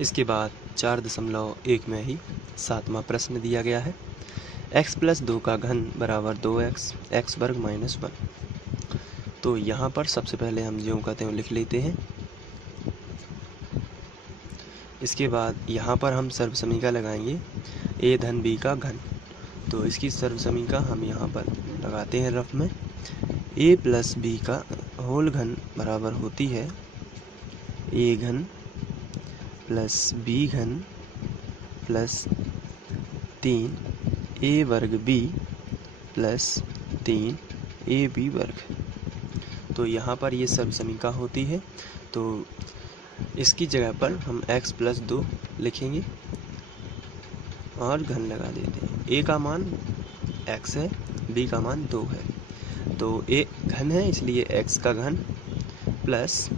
इसके बाद 4.1 में ही 7वां प्रश्न दिया गया है, x + 2 का घन बराबर 2x, x वर्ग माइनस 1। तो यहाँ पर सबसे पहले हम ज्यों का त्यों लिख लेते हैं। इसके बाद यहाँ पर हम सर्वसमीका लगाएंगे a धन b का घन। तो इसकी सर्वसमीका हम यहाँ पर लगाते हैं रफ में। a + b का होल घन बराबर होती है a घन प्लस b घन प्लस 3 a वर्ग b प्लस 3 ab वर्ग। तो यहाँ पर ये सर्वसमीका होती है। तो इसकी जगह पर हम x + 2 लिखेंगे और घन लगा देते हैं। a का मान x है, b का मान 2 है। तो a घन है इसलिए x का घन प्लस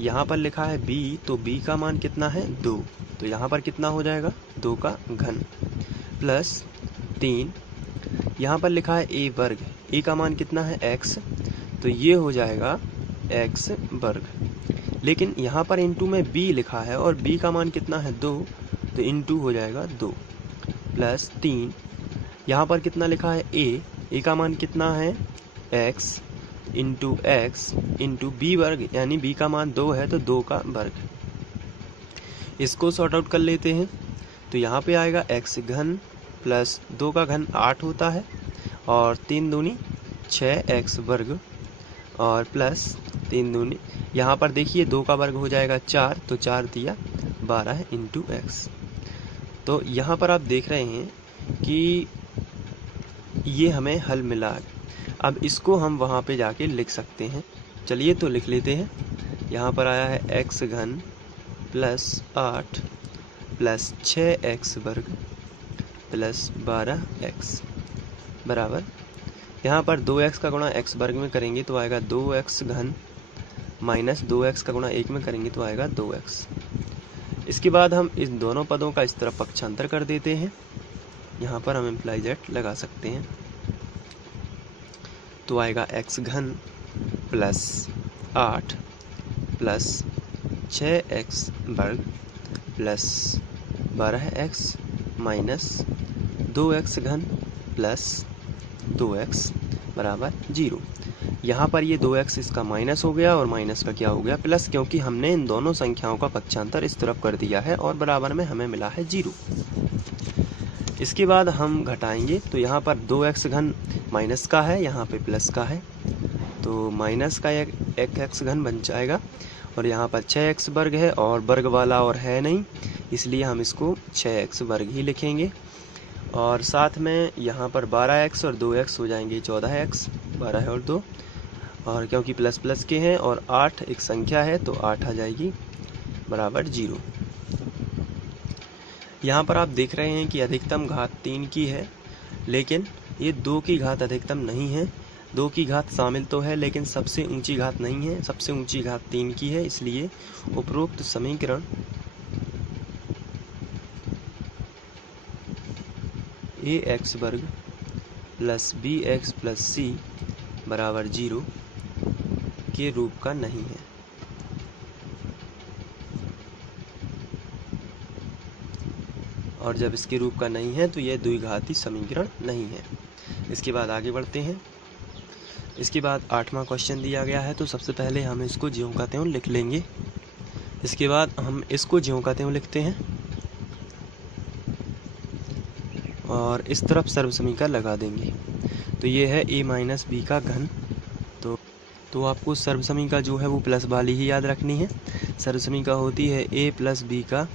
यहाँ पर लिखा है b, तो b का मान कितना है 2, तो यहाँ पर कितना हो जाएगा 2 का घन प्लस 3, यहाँ पर लिखा है a वर्ग, a का मान कितना है x, तो ये हो जाएगा x वर्ग। लेकिन यहाँ पर इंटू में b लिखा है और b का मान कितना है 2, तो इंटू हो जाएगा 2 प्लस 3, यहाँ पर कितना लिखा है a का मान कितना है x into x into b वर्ग, यानी b का मान 2 है तो 2 का वर्ग। इसको सॉर्ट आउट कर लेते हैं। तो यहाँ पे आएगा x घन प्लस 2 का घन 8 होता है और 3 दूनी 6x वर्ग और प्लस 3 दूनी, यहाँ पर देखिए 2 का वर्ग हो जाएगा 4, तो 4 दिया 12 इंटू x। तो यहाँ पर आप देख रहे हैं कि ये हमें हल मिला। अब इसको हम वहाँ पे जाके लिख सकते हैं। चलिए तो लिख लेते हैं। यहाँ पर आया है x घन प्लस 8 प्लस 6x वर्ग प्लस 12x बराबर, यहाँ पर 2x का गुणा x वर्ग में करेंगे तो आएगा 2x घन माइनस 2x का गुणा 1 में करेंगे तो आएगा 2x। इसके बाद हम इस दोनों पदों का इस तरफ पक्षांतर कर देते हैं। यहाँ पर हम इम्प्लाई जेट लगा सकते हैं। तो आएगा x घन प्लस 8 प्लस 6x वर्ग प्लस 12x माइनस 2x घन प्लस 2x बराबर 0। यहाँ पर ये 2x इसका माइनस हो गया और माइनस का क्या हो गया प्लस, क्योंकि हमने इन दोनों संख्याओं का पक्षांतर इस तरफ कर दिया है और बराबर में हमें मिला है 0। इसके बाद हम घटाएंगे तो यहाँ पर 2x घन माइनस का है, यहाँ पे प्लस का है, तो माइनस का एक x घन बन जाएगा और यहाँ पर 6x वर्ग है और वर्ग वाला और है नहीं, इसलिए हम इसको 6x वर्ग ही लिखेंगे। और साथ में यहाँ पर 12x और 2x हो जाएंगे 14x, 12 और 2, और क्योंकि प्लस प्लस के हैं और 8 एक संख्या है तो 8 आ जाएगी बराबर 0। यहाँ पर आप देख रहे हैं कि अधिकतम घात 3 की है, लेकिन ये 2 की घात अधिकतम नहीं है। 2 की घात शामिल तो है लेकिन सबसे ऊंची घात नहीं है, सबसे ऊंची घात 3 की है। इसलिए उपरोक्त समीकरण ax वर्ग प्लस bx प्लस c बराबर 0 के रूप का नहीं है। और जब इसके रूप का नहीं है तो यह द्विघाती समीकरण नहीं है। इसके बाद आगे बढ़ते हैं। इसके बाद 8वां क्वेश्चन दिया गया है, तो सबसे पहले हम इसको ज्यों का त्यों लिख लेंगे। इसके बाद हम इसको ज्यों का त्यों लिखते हैं और इस तरफ सर्वसमीका लगा देंगे। तो ये है a माइनस बी का घन। तो आपको सर्वसमीका जो है वो प्लस वाली ही याद रखनी है। सर्वसमीका होती है a प्लस बी का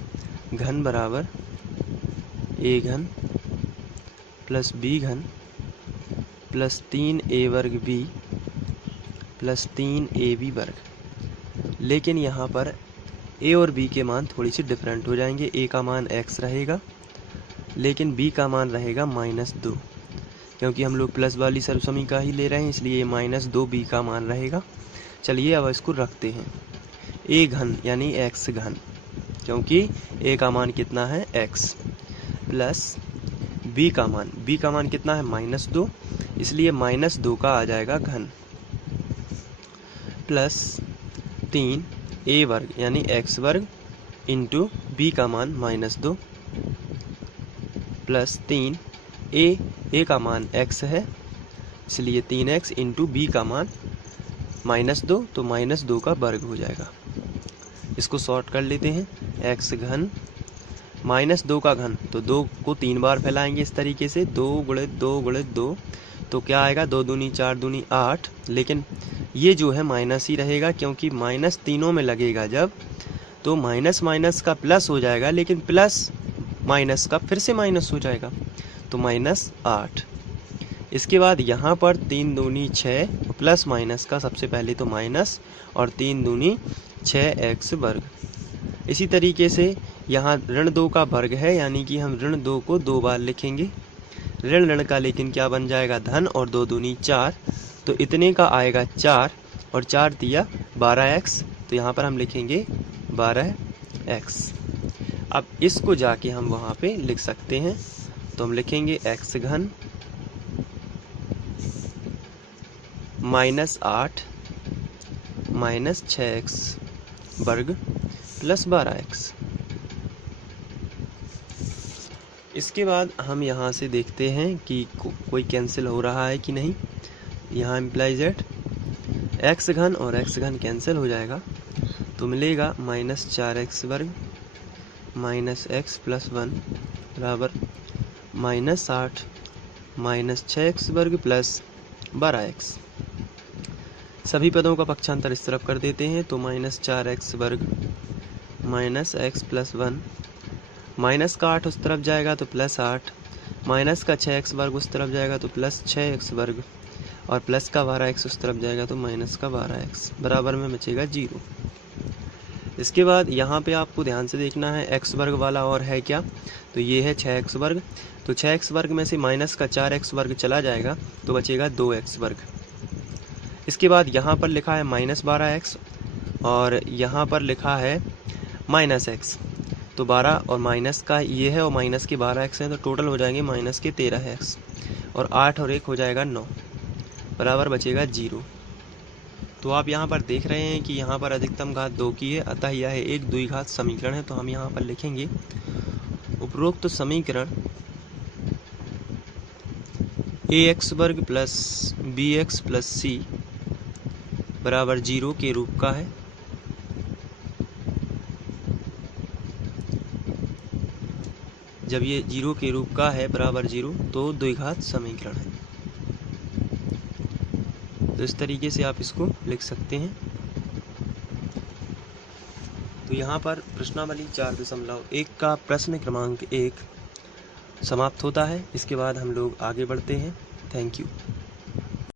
घन बराबर a घन प्लस b घन प्लस 3a वर्ग b प्लस 3ab वर्ग। लेकिन यहाँ पर a और b के मान थोड़ी सी डिफरेंट हो जाएंगे। a का मान x रहेगा लेकिन b का मान रहेगा -2, क्योंकि हम लोग प्लस वाली सर्वसमीका ही ले रहे हैं, इसलिए -2b का मान रहेगा। चलिए अब इसको रखते हैं। a घन यानी x घन, क्योंकि a का मान कितना है x, प्लस b का मान कितना है -2, इसलिए -2 का आ जाएगा घन, प्लस 3a वर्ग यानी x वर्ग इंटू बी का मान -2 प्लस 3 ए का मान x है इसलिए 3x इंटू बी का मान -2 तो -2 का वर्ग हो जाएगा। इसको शॉर्ट कर लेते हैं, x घन -2 का घन तो 2 को 3 बार फैलाएंगे इस तरीके से 2 गुणित 2 गुणित 2 तो क्या आएगा 2 दूनी 4 दूनी 8, लेकिन ये जो है माइनस ही रहेगा क्योंकि माइनस तीनों में लगेगा जब तो माइनस माइनस का प्लस हो जाएगा, लेकिन प्लस माइनस का फिर से माइनस हो जाएगा तो -8। इसके बाद यहाँ पर 3 दूनी 6 प्लस माइनस का सबसे पहले तो माइनस और 3 दूनी 6x वर्ग। इसी तरीके से यहाँ ऋण 2 का वर्ग है यानी कि हम ऋण 2 को 2 बार लिखेंगे, ऋण ऋण का लेकिन क्या बन जाएगा धन और 2 दूनी 4 तो इतने का आएगा 4 और 4 दिया 12x तो यहाँ पर हम लिखेंगे 12x। अब इसको जाके हम वहाँ पे लिख सकते हैं तो हम लिखेंगे x घन -8 -6x वर्ग प्लस 12x। इसके बाद हम यहाँ से देखते हैं कि कोई कैंसिल हो रहा है कि नहीं। यहाँ इम्प्लाइज एट x घन और x घन कैंसिल हो जाएगा तो मिलेगा -4x वर्ग -x + 1 बराबर -8 -6x वर्ग प्लस 12x। सभी पदों का पक्षांतर इस तरफ कर देते हैं तो -4x वर्ग -x + 1 माइनस का 8 उस तरफ जाएगा तो +8 माइनस का 6x वर्ग उस तरफ जाएगा तो +6x वर्ग और प्लस का 12x उस तरफ जाएगा तो माइनस का 12x बराबर में बचेगा 0। इसके बाद यहाँ पे आपको ध्यान से देखना है x वर्ग वाला और है क्या, तो ये है 6x वर्ग तो 6x वर्ग में से माइनस का 4x वर्ग चला जाएगा तो बचेगा 2x वर्ग। इसके बाद यहाँ पर लिखा है -12x और यहाँ पर लिखा है -x तो 12 और माइनस का ये है और माइनस के 12x हैं तो टोटल हो जाएंगे माइनस के 13x और 8 और 1 हो जाएगा 9 बराबर बचेगा 0। तो आप यहाँ पर देख रहे हैं कि यहाँ पर अधिकतम घात 2 की है, अतः यह एक द्विघात समीकरण है। तो हम यहाँ पर लिखेंगे उपरोक्त समीकरण ax वर्ग प्लस bx प्लस c बराबर 0 के रूप का है। जब ये 0 के रूप का है बराबर 0 तो द्विघात समीकरण है। तो इस तरीके से आप इसको लिख सकते हैं। तो यहाँ पर प्रश्नावली 4.1 का प्रश्न क्रमांक 1 समाप्त होता है। इसके बाद हम लोग आगे बढ़ते हैं। Thank you.